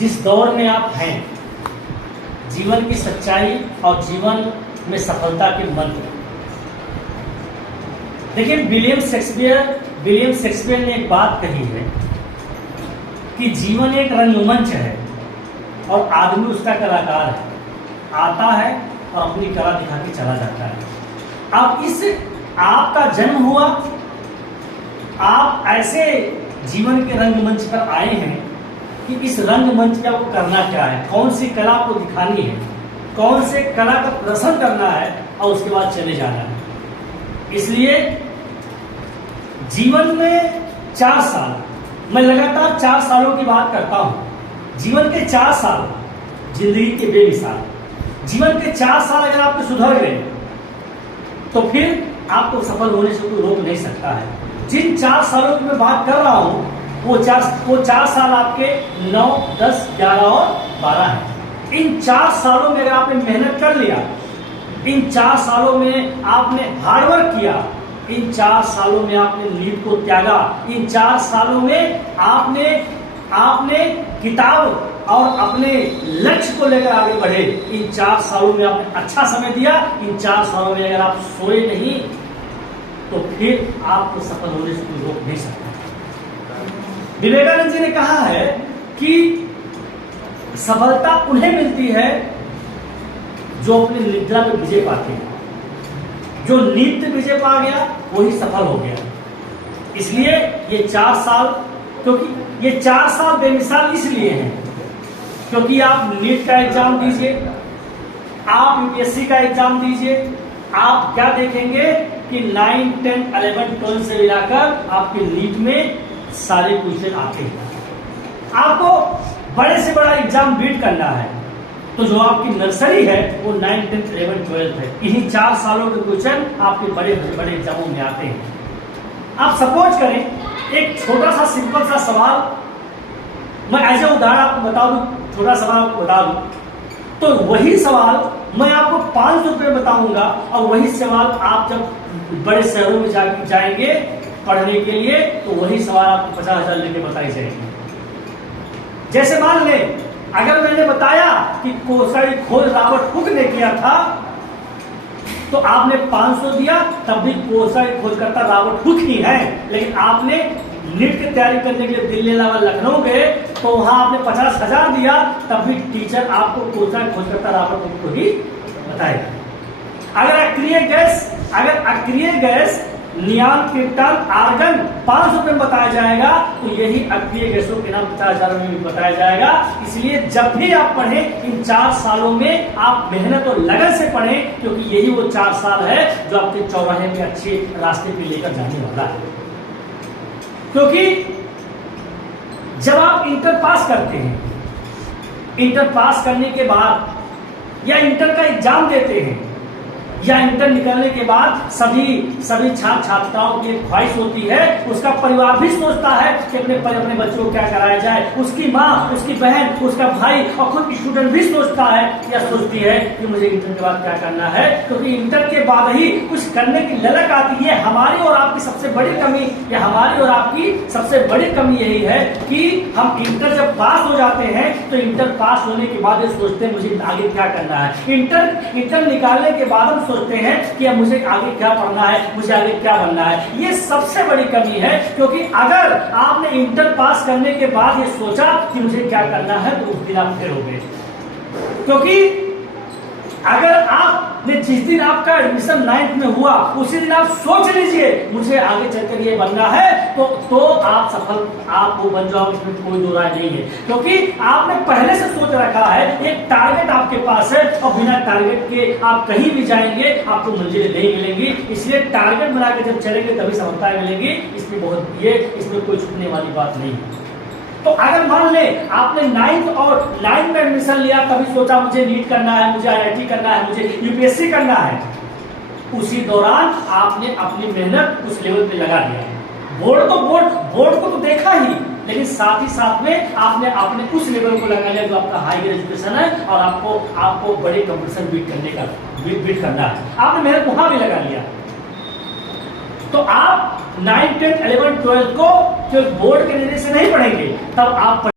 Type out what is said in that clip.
जिस दौर में आप हैं, जीवन की सच्चाई और जीवन में सफलता के मंत्र। देखिए, विलियम शेक्सपियर ने एक बात कही है कि जीवन एक रंगमंच है और आदमी उसका कलाकार है, आता है और अपनी कला दिखा के चला जाता है। अब आपका जन्म हुआ, आप ऐसे जीवन के रंगमंच पर आए हैं कि इस रंगमंच का वो करना क्या है, कौन सी कला को दिखानी है, कौन से कला का प्रदर्शन करना है और उसके बाद चले जाना है। इसलिए जीवन में 4 साल, मैं लगातार 4 सालों की बात करता हूं। जीवन के 4 साल जिंदगी के बेमिसाल, जीवन के 4 साल अगर आपके सुधर गए तो फिर आपको सफल होने से कोई रोक नहीं सकता है। जिन 4 सालों की मैं बात कर रहा हूं वो 4 साल आपके 9, 10, 11 और 12 है। इन 4 सालों में अगर आपने मेहनत कर लिया, इन 4 सालों में आपने हार्डवर्क किया, इन 4 सालों में आपने नींद को त्यागा, इन 4 सालों में आपने किताब और अपने लक्ष्य को लेकर आगे बढ़े, इन 4 सालों में आपने अच्छा समय दिया, इन 4 सालों में अगर आप सोए नहीं तो फिर आपको सफल होने से कोई रोक नहीं सकता। विवेकानंद जी ने कहा है कि सफलता उन्हें मिलती है जो अपनी निद्रा में विजय पाते हैं। जो नींद में विजय पा गया वही सफल हो गया। इसलिए ये 4 साल, क्योंकि ये 4 साल बेमिसाल इसलिए हैं क्योंकि आप नीट का एग्जाम दीजिए, आप यूपीएससी का एग्जाम दीजिए, आप क्या देखेंगे कि 9, 10, 11, 12 से मिलाकर आपके नीट में सारे क्वेश्चन आते हैं। आपको बड़े से बड़ा एग्जाम बीट करना है तो जो आपकी नर्सरी है वो 9, 10, 11, 12 है। इन्हीं 4 सालों के क्वेश्चन आपके बड़े बड़े एग्जामों में आते हैं। आप सपोज करें एक छोटा सा सिंपल सा सवाल, मैं एज ए उदाहरण आपको बता दूं, छोटा सवाल आपको बता दूं, तो वही सवाल मैं आपको 500 रुपये बताऊंगा और वही सवाल आप जब बड़े शहरों में जाएंगे पढ़ने के लिए तो वही सवाल आपको 50,000 लेके बताई जाएगी। जैसे मान ले, अगर मैंने बताया कि कोसाई खोज रॉबर्ट हुक ने किया था तो आपने 500 दिया, तब भी कोसाई खोजकर्ता रॉबर्ट हुक ही है। लेकिन आपने नीट की तैयारी करने के लिए दिल्ली इलाहाबाद लखनऊ गए तो वहां आपने 50,000 दिया, तब भी टीचर आपको कोसाई खोजकर्ता रॉबर्ट हुक को ही बताएगा। अगर अक्रिय गैस नियान, क्रिप्टॉन, आर्गन 500 रुपये में बताया जाएगा तो यही अक्रिय गैसों के नाम 50,000 में भी बताया जाएगा। इसलिए जब भी आप पढ़ें इन 4 सालों में आप मेहनत और लगन से पढ़ें, क्योंकि यही वो 4 साल है जो आपके चौराहे में अच्छे रास्ते पे लेकर जाने वाला है। क्योंकि जब आप इंटर पास करते हैं, इंटर पास करने के बाद या इंटर का एग्जाम देते हैं या इंटर निकलने के बाद सभी छात्र छात्राओं की एक ख्वाहिश होती है, उसका परिवार भी सोचता है कि अपने बच्चों को क्या कराया जाए, उसकी माँ, उसकी बहन, उसका भाई और खुद स्टूडेंट भी सोचता है या सोचती है कि मुझे इंटर के बाद क्या करना है। क्योंकि इंटर के बाद ही कुछ करने की ललक आती है। हमारी और आपकी सबसे बड़ी कमी या हमारी और आपकी सबसे बड़ी कमी यही है कि हम इंटर जब पास हो जाते हैं तो इंटर पास होने के बाद सोचते हैं मुझे आगे क्या करना है। इंटर निकालने के बाद हम सोचते हैं कि अब मुझे आगे क्या पढ़ना है, मुझे आगे क्या बनना है। ये सबसे बड़ी कमी है। क्योंकि अगर आपने इंटर पास करने के बाद ये सोचा कि मुझे क्या करना है तो उस दिन आप फेल हो गए। क्योंकि अगर आपने जिस दिन आपका एडमिशन 9th में हुआ उसी दिन आप सोच लीजिए मुझे आगे चलकर ये बनना है तो आप सफल आप वो बन जाओ, इसमें कोई दो राय नहीं है। क्योंकि आपने पहले से सोच रखा है, एक टारगेट आपके पास है और बिना टारगेट के आप कहीं भी जाएंगे आपको मंजिलें नहीं मिलेंगी। इसलिए टारगेट बना के जब चलेंगे तभी सफलताएं मिलेंगी। इसमें कोई छुपने वाली बात नहीं है। तो अगर मान ले आपने 9th में एडमिशन लिया, तभी सोचा मुझे नीट करना है, मुझे IIT करना है, मुझे यूपीएससी करना है, उसी दौरान आपने अपनी मेहनत उस लेवल पे लगा दिया। बोर्ड को तो देखा ही, लेकिन साथ ही साथ में आपने उस लेवल को लगा लिया जो आपका हायर एजुकेशन है और आपको बड़े कंपटीशन बीट करना है। आपने मेहनत वहां भी लगा लिया। तो आप 9, 10, 11, 12 को जो बोर्ड के निर्णय से नहीं पढ़ेंगे, तब आप